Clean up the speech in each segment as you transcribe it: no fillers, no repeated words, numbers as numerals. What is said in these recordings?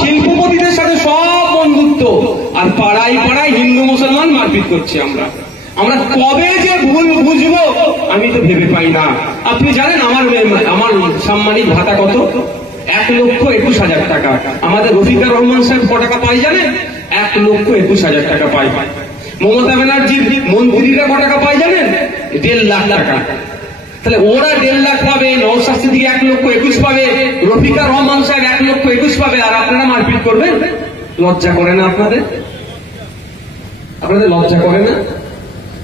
শিল্পপতিদের সাথে সব বন্ধুত্ব, আর পাড়ায় পাড়ায় হিন্দু মুসলমান মারপিট করছি আমরা। আমরা কবে যে ভুল বুঝবো আমি তো ভেবে পাই না। আপনি জানেন আমার সাম্মানিক ভাতা কত? 1,21,000 টাকা। আমাদের রফিকুর রহমান সাহেব ক টাকা পাই জানেন? 1,21,000 টাকা পাই। মমতা ব্যানার্জির মন্ত্রীরা ক টাকা পাই জানেন? 1.5 লাখ টাকা। তাহলে ওরা 1.5 লাখ পাবে, নওশাদ সিদ্দিকী 1,21,000 পাবে, রফিকুর রহমান সাহেব 1,21,000 পাবে, আর আপনারা মারপিট করবেন? লজ্জা করে না আপনাদের? আপনাদের লজ্জা করে না?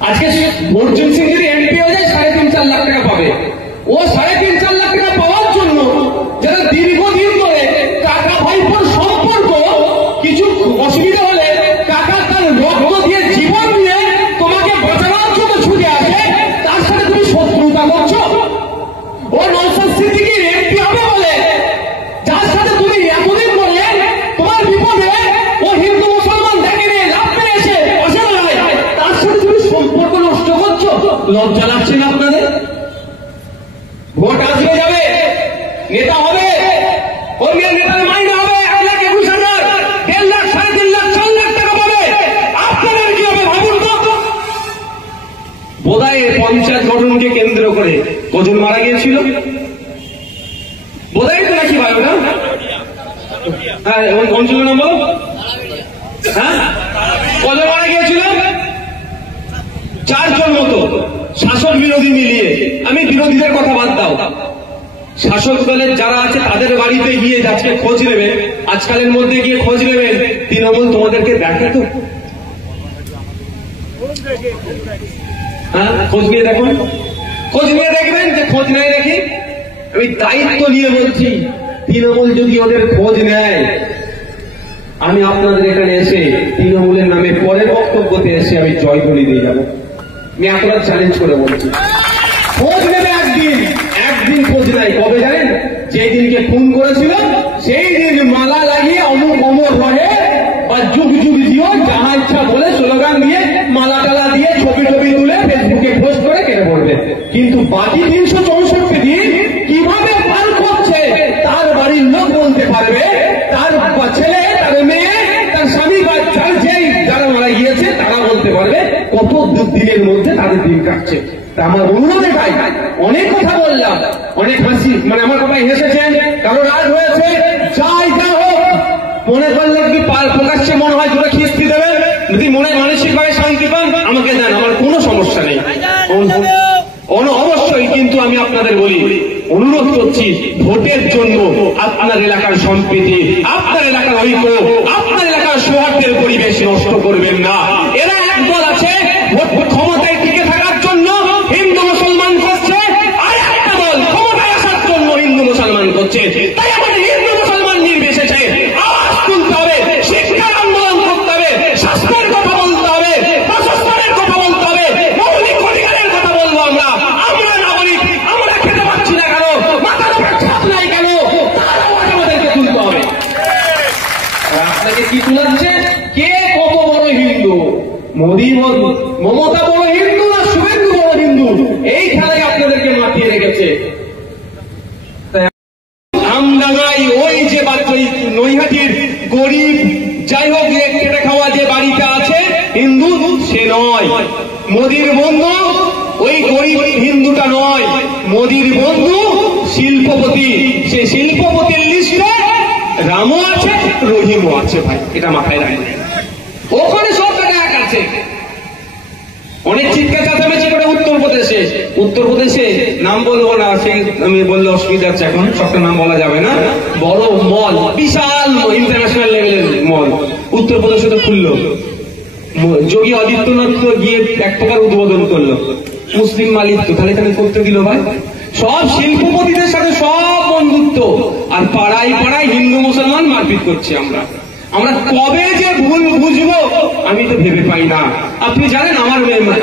আজকে অর্জুন সিং যদি এমপি হয়ে যায় 3.5-4 লাখ টাকা পাবে। ও 3.5-4 লাখ টাকা পাওয়ার জন্য যারা দীর্ঘদিন ধরে কাকা ভাইপোর সম্পর্ক, কিছু অসুবিধা হলে কাকা তার রক্ত দিয়ে জীবন দিয়ে তোমাকে বাঁচানোর জন্য ছুটে আসে, তার সাথে তুমি শত্রুতা করছো। ও নওশাদ সিদ্দিকী এমপি হবে বলে যার সাথে তুমি এতদিন বললে তোমার বিপদে ও হিন্দু মুসলমান দেখে নিয়ে লাভ পেয়ে এসে পাশে দাঁড়ায়, তার সাথে তুমি সম্পর্ক নষ্ট করছো। লজ্জা লাগছে না আপনাদের? ভোট আসবে যাবে, নেতা হবে, কর্মীর নেতার মাইনে হবে 1,21,000, 1.5 লাখ, 3.5 লাখ, 4 লাখ টাকা পাবে। আপনাদের কি হবে ভাবুন তো। বোধহয় পঞ্চায়েত গঠনকে কেন্দ্র করে কজন মারা গিয়েছিল? বোধহয় তো নাকি ভাই ওটা? হ্যাঁ, অঞ্চল নম্বর হ্যাঁ, কজন মারা গিয়েছিল? 4 জন মতো, শাসক বিরোধী মিলিয়ে। আমি বিরোধীদের কথা বাদ দাও, শাসক দলের যারা আছে তাদের বাড়িতে গিয়ে আজকে খোঁজ নেবেন, আজকালের মধ্যে গিয়ে খোঁজ নেবেন, তৃণমূল তোমাদেরকে দেখে তো? হ্যাঁ, খোঁজ নিয়ে দেখুন, খোঁজ নিয়ে দেখবেন যে খোঁজ নেয় নাকি। আমি দায়িত্ব নিয়ে বলছি, তৃণমূল যদি ওদের খোঁজ নেয়, আমি আপনাদের এখানে এসে তৃণমূলের নামে পরের বক্তব্যতে এসে আমি জয়ধ্বনি দিয়ে যাবো। আমি আপনারা চ্যালেঞ্জ করে বলছি, খোঁজ নেবে একদিন খোঁজ নাই। কবে জানেন? যেই দিনকে খুন করেছিল সেই দিন মালা লাগিয়ে অমুক অমর রহে বা যুগ যুগ দিও যাহা ইচ্ছা বলে স্লোগান দিয়ে মালা টালা দিয়ে ছবি তুলে ফেসবুকে পোস্ট করে কেটে পড়বে। কিন্তু বাকি 364 দিন কিভাবে পার করছে তার বাড়ির লোক বলতে পারবে, তার ছেলে, তার মেয়ে, তার স্বামী, বাচ্চার যেই যারা মারা গিয়েছে তারা বলতে পারবে কত দিনের মধ্যে তাদের দিন কাটছে। আমার অনুরোধ এটাই, অনেক কথা বললাম, অনেক হাসি, আমার কথায় হেসেছেন, কারো রাগ হয়েছে, যাই যা হোক, মনে করলে কি প্রকাশ্যে মনে হয় তোরা খিস্তি দেবেন, যদি মনে মানসিকভাবে শান্তি পান আমাকে দেন, আমার কোনো সমস্যা নেই অবশ্যই। কিন্তু আমি আপনাদের বলি, অনুরোধ করছি, ভোটের জন্য আপনার এলাকার সম্প্রীতি, আপনার এলাকার ঐক্য, আপনার এলাকার সৌহার্দ্যের পরিবেশ নষ্ট করবেন না। এরা একদল আছে ক্ষমতায় টিকে থাকার জন্য হিন্দু মুসলমান করছে, আর একটা দল ক্ষমতায় আসার জন্য হিন্দু মুসলমান করছে। তাই আমাদের হিন্দু মুসলমান নির্বিশেষে আওয়াজ তুলতে হবে, শিক্ষার আন্দোলন করতে হবে, স্বাস্থ্যের কথা বলতে হবে, বাসস্থানের কথা বলতে হবে, মৌলিক অধিকারের কথা বলবো। আমরা নাগরিক, আমরা খেতে পাচ্ছি না কেন, মাথার উপরে ছাদ নাই কেন, তার আওয়াজ আমাদেরকে তুলতে হবে। আপনাকে কি তুলাচ্ছে? কে কত বড় হিন্দু? মোদী মমতা বড় হিন্দু না শুভেন্দু বড় হিন্দু? এই খেলায় আপনাদেরকে মাতিয়ে রেখেছে। আমডাঙ্গায় ওই যে নৈহাটির গরিব, যাই হোক কেটে খাওয়া যে বাড়িটা আছে হিন্দু, সে নয় মোদীর বন্ধু। ওই গরিব হিন্দুটা নয়, মোদীর বন্ধু শিল্পপতি। সে শিল্পপতির লিস্টে রামও আছে, রহিমও আছে। ভাই, এটা মাথায় রাখবেন। ওখানে সব জায়গা এক আছে। অনেক চিৎকার চাচামেচি করে উত্তরপ্রদেশে নাম বলবো না, সে আমি বললে অসুবিধা আছে, এখন সবটা নাম বলা যাবে না, বড় মল, বিশাল ইন্টারন্যাশনাল লেভেলের মল উত্তরপ্রদেশে তো খুললো। যোগী আদিত্যনাথ তো গিয়ে 1 টাকার উদ্বোধন করলো, মুসলিম মালিক তো, তাহলে এখানে করতে দিল ভাই। সব শিল্পপতিদের সাথে সব বন্ধুত্ব, আর পাড়ায় পাড়ায় হিন্দু মুসলমান মারপিট করছি আমরা। আমরা কবে যে ভুল বুঝবো আমি তো ভেবে পাই না। আপনি জানেন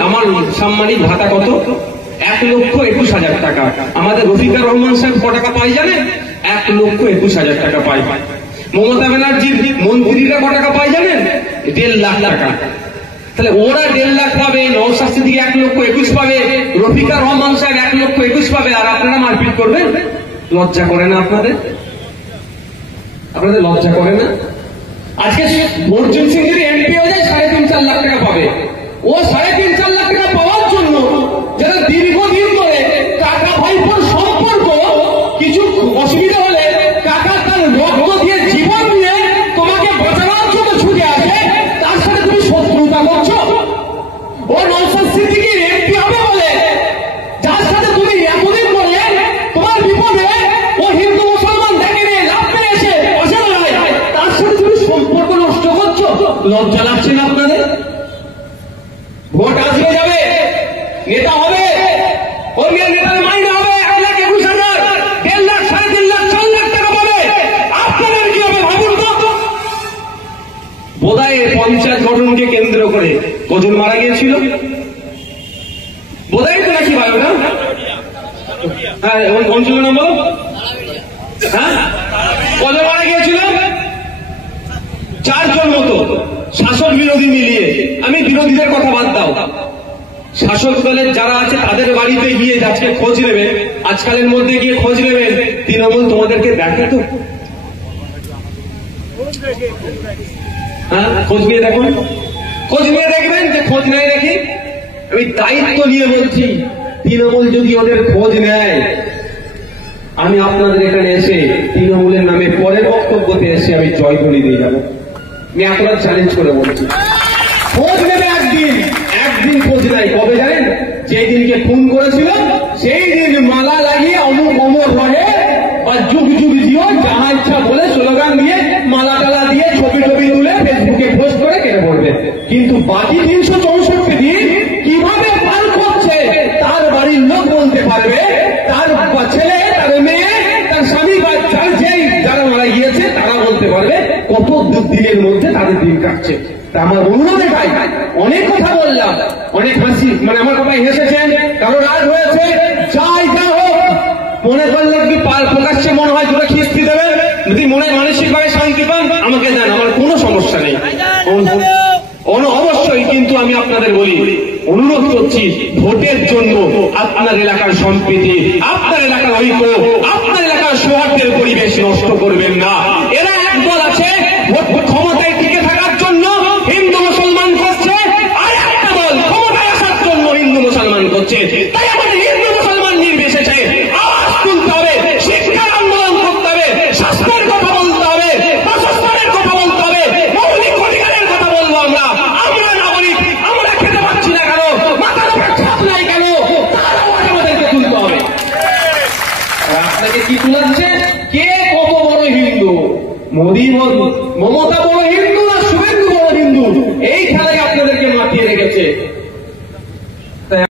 আমার সাম্মানিক ভাতা কত? 1,21,000 টাকা। আমাদের রফিকুর রহমান সাহেব ক টাকা পাই জানেন? 1,21,000 টাকা পাই। মমতা ব্যানার্জির মন্ত্রীরা ক টাকা পাই জানেন? 1.5 লাখ টাকা। তাহলে ওরা 1.5 লাখ পাবে, নওশাদ সিদ্দিকী 1,21,000 পাবে, রফিকুর রহমান সাহেব 1,21,000 পাবে, আর আপনারা মারপিট করবেন? লজ্জা করে না আপনাদের? আপনাদের লজ্জা করে না? আজকে অর্জুন সিং যদি এমপি হয়ে যায় 3.5-4 লাখ টাকা পাবে। ও 3.5-4 লাখ টাকা পাওয়ার জন্য যারা দীর্ঘদিন ধরে কাকা ভাইপোর সম্পর্ক, কিছু অসুবিধা হলে কাকা তার রক্ত দিয়ে জীবন দিয়ে তোমাকে বাঁচানোর জন্য ছুটে আসে, তার সাথে তুমি শত্রুতা করছো। ও নওশাদ সিদ্দিকী এমপি হবে বলে যার সাথে তুমি এতদিন বলে তোমার বিপদে ও হিন্দু মুসলমান দেখে নিয়ে লাভ পেয়েছে পাশে দাঁড়ায়, তার সাথে তুমি সম্পর্ক নষ্ট করছো। লজ্জা লাগছে না আপনাদের? ভোট আসবে যাবে, নেতা হবে, কর্মীর নেতার মাইনে হবে 1,21,000, 1.5 লাখ, 3.5 লাখ, 4 লাখ টাকা পাবে। আপনাদের কি হবে ভাবুন তো। বোধহয় পঞ্চায়েত গঠনকে কেন্দ্র করে কজন মারা গিয়েছিল বোধহয় তো, নাকি ভাই ওটা? হ্যাঁ, ওই পঞ্চায়েত নম্বর, হ্যাঁ, কজন মারা গিয়েছিল? 4 জন মতো, শাসক বিরোধী মিলিয়ে। আমি বিরোধীদের কথা বাদ দাও, শাসক দলের যারা আছে তাদের বাড়িতে গিয়ে আজকে খোঁজ নেবেন, আজকালের মধ্যে গিয়ে খোঁজ নেবেন, তৃণমূল তোমাদেরকে দেখে তো? হ্যাঁ, খোঁজ নিয়ে দেখুন, খোঁজ নিয়ে দেখবেন যে খোঁজ নেয় নাকি। আমি দায়িত্ব নিয়ে বলছি, তৃণমূল যদি ওদের খোঁজ নেয়, আমি আপনাদের এখানে এসে তৃণমূলের নামে পরের বক্তব্যতে এসে আমি জয়ধ্বনি দিয়ে যাবো। আমি আপনারা চ্যালেঞ্জ করে বলছি, খোঁজ নেবে একদিন খোঁজ নাই। কবে জানেন? যেই দিনকে ফোন করেছিল সেই দিন মালা লাগিয়ে অমুক অমর রহে বা যুগ যুগ জিও যাহা ইচ্ছা বলে স্লোগান দিয়ে মালা টালা দিয়ে ছবি তুলে ফেসবুকে পোস্ট করে কেটে পড়বে। কিন্তু বাকি 364 দিন কিভাবে পার করছে তার বাড়ির লোক বলতে পারবে, তার ছেলে, তার মেয়ে, তার স্বামী বা যার যেই যারা মারা গিয়েছে তারা বলতে পারবে কত দিনের মধ্যে তাদের দিন কাটছে। তা আমার অনুরোধ এটাই, অনেক কথা বললাম, অনেক হাসি, মানে আমার কথায় হেসেছেন, কারো রাগ হয়েছে, যাই যা হোক, মনে করলে কি প্রকাশ্যে মনে হয় তোরা খিস্তি দেবে, যদি মনে মানসিকভাবে শান্তি পান আমাকে দেন, আমার কোনো সমস্যা নেই অবশ্যই। কিন্তু আমি আপনাদের বলি, অনুরোধ করছি, ভোটের জন্য আপনার এলাকার সম্প্রীতি, আপনার এলাকার ঐক্য, আপনার এলাকার সৌহার্দ্যের পরিবেশ নষ্ট করবেন না। এরা একদল আছে ক্ষমতায় টিকে থাকার জন্য হিন্দু মুসলমান করছে, আর একটা দল ক্ষমতায় আসার জন্য হিন্দু মুসলমান করছে। তাই আমাদের হিন্দু মুসলমান নির্বিশেষে আওয়াজ তুলতে হবে, শিক্ষার আন্দোলন করতে হবে, স্বাস্থ্যের কথা বলতে হবে, বাসস্থানের কথা বলতে হবে, মৌলিক অধিকারের কথা বলবো। আমরা নাগরিক, আমরা খেতে পাচ্ছি না কেন, মাথার উপর ছাদ নাই কেন, তার আওয়াজ আমাদেরকে তুলতে হবে। আপনাকে কি তুলাচ্ছে? কে কত বড় হিন্দু? মোদী, মমতা বড় হিন্দু?